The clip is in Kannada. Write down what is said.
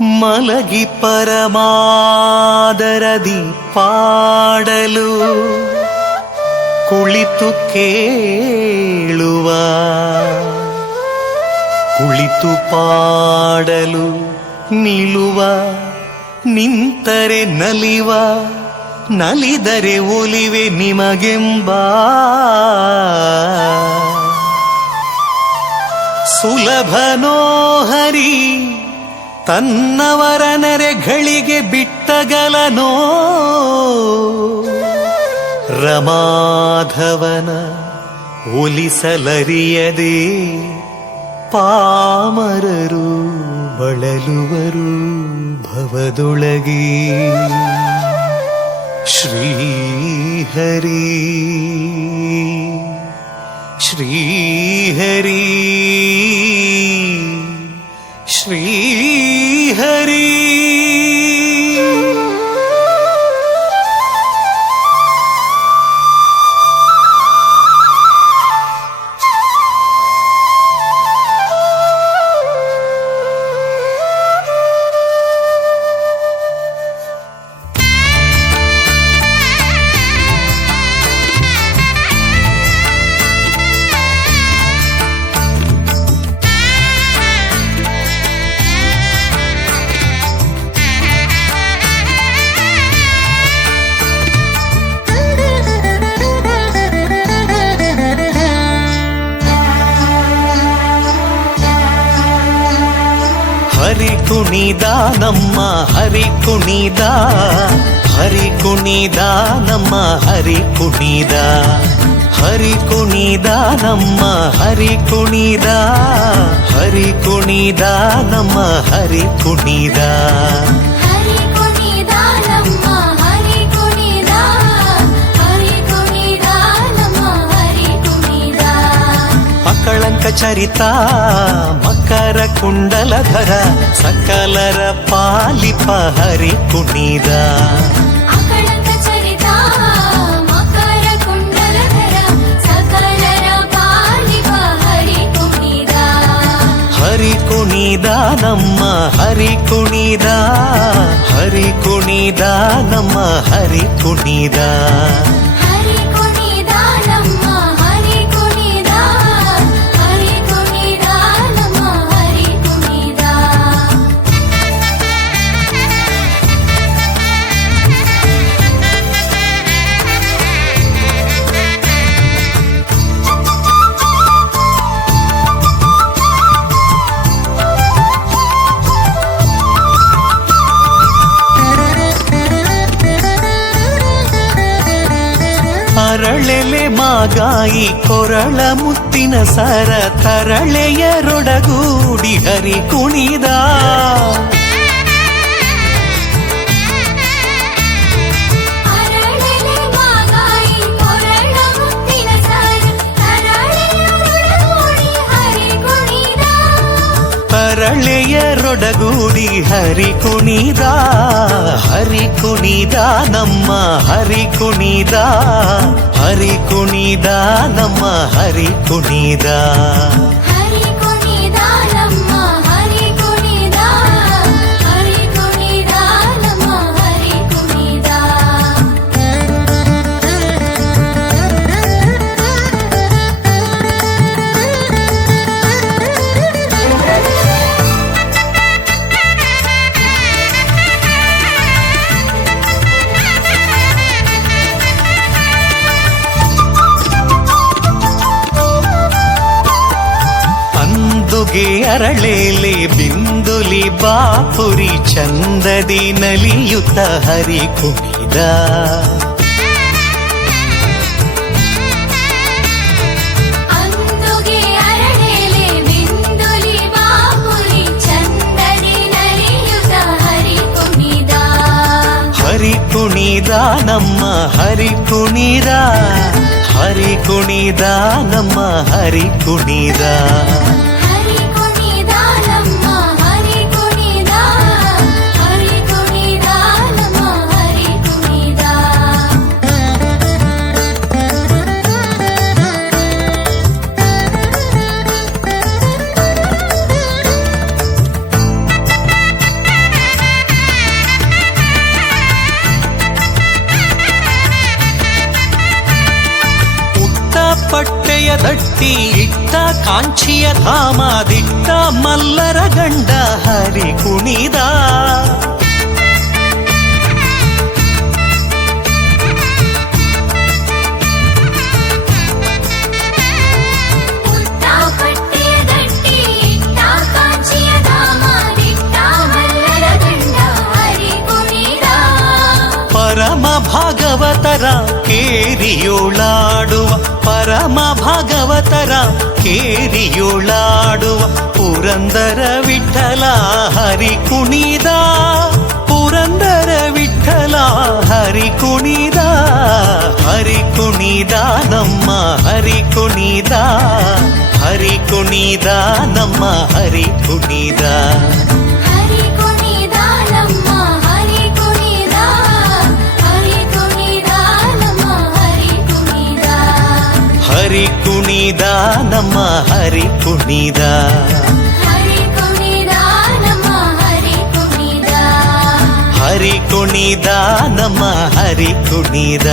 ಮಲಗಿ ಪರಮಾದರದಿ ಪಾಡಲು ಕುಳಿತು ಕೇಳುವ, ಕುಳಿತು ಪಾಡಲು ನಿಲ್ಲುವ, ನಿಂತರೆ ನಲಿವ, ನಲಿದರೆ ಒಲಿವೆ ನಿಮಗೆಂಬ ಸುಲಭನೋ ಹರಿ ತನ್ನವರ ನೆರೆಗಳಿಗೆ ಬಿಟ್ಟಗಲನೋ ರಮಾಧವನ ಒಲಿಸಲರಿಯದೆ ಪಾಮರರು ಬಳಲುವರು ಭವದೊಳಗೆ. ಶ್ರೀಹರಿ ಶ್ರೀಹರಿ ಶ್ರೀಹರಿ. ಹರಿ ಕುಣಿದ ನಮ್ಮ ಹರಿ ಕುಣಿದ, ಹರಿ ಕುಣಿದ ನಮ್ಮ ಹರಿ ಕುಣಿದ, ಹರಿ ಕುಣಿದ ನಮ್ಮ ಹರಿ ಕುಣಿದ, ಹರಿ ಕುಣಿದ ನಮ್ಮ ಹರಿ ಕುಣಿದ. ಅಕಳಂಕ ಚರಿತ ಮಕರ ಕುಂಡಲಧರ ಸಕಲರ ಪಾಲಿಪ ಹರಿ ಕುಣಿದ. ಅಕಳಂಕ ಚರಿತ ಮಕರ ಕುಂಡಲಧರ ಸಕಲರ ಪಾಲಿಪ ಹರಿ ಕುಣಿದ. ಹರಿ ಕುಣಿದ ನಮ್ಮ ಹರಿ ಕುಣಿದ, ಹರಿ ಕುಣಿದ ನಮ್ಮ ಹರಿ ಕುಣಿದ. ಅರಳೆಲೆ ಮಾಗಾಯಿ ಕೊರಳ ಮುತ್ತಿನ ಸರ ತರಳೆಯರೊಡಗೂಡಿ ಹರಿ ಕುಣಿದ. ತರಳೆಯರೊಡಗೂಡಿ ಹರಿ ಕುಣಿದ, ಹರಿ ಕುಣಿದ ನಮ್ಮ ಹರಿ ಕುಣಿದ, ಹರಿ ಕುಣಿದ ನಮ್ಮ ಹರಿ ಕುಣಿದ. ಅರಳೇಲೆ ಬಿಂದುಲಿ ಬಾಪುರಿ ಚಂದದಿ ನಲಿಯುತ್ತ ಹರಿ ಕುಣಿದ. ಹರಿ ಕುಣಿದ ನಮ್ಮ ಹರಿ ಕುಣಿದ, ಹರಿ ಕುಣಿದ ನಮ್ಮ ಹರಿ ಕುಣಿದ. ತಟ್ಟಿ ಇಟ್ಟ ಕಾಂಚಿಯ ಧಾಮದಿಟ್ಟ ಮಲ್ಲರ ಗಂಡ ಹರಿ ಕುಣಿದ ಪರಮ ಭಾಗವತರ ಕೇರಿಯೋಳಾಡುವ ಪರಮ ಭಾಗವತರ ಕೇರಿಯೋಳಾಡುವ ಪುರಂದರ ವಿಠಲ ಹರಿ ಕುಣಿದ ಪುರಂದರ ವಿಠಲ ಹರಿ ಕುಣಿದ ಹರಿ ಕುಣಿದ ನಮ್ಮ ಹರಿ ಕುಣಿದ ಹರಿ ಕುಣಿದ ನಮ್ಮ ಹರಿ ಕುಣಿದ ಹರಿ ಕುಣಿದ ನಮ್ಮ ಹರಿ ಕುಣಿದ ಹರಿ ಕುಣಿದ ನಮ್ಮ ಹರಿ ಕುಣಿದ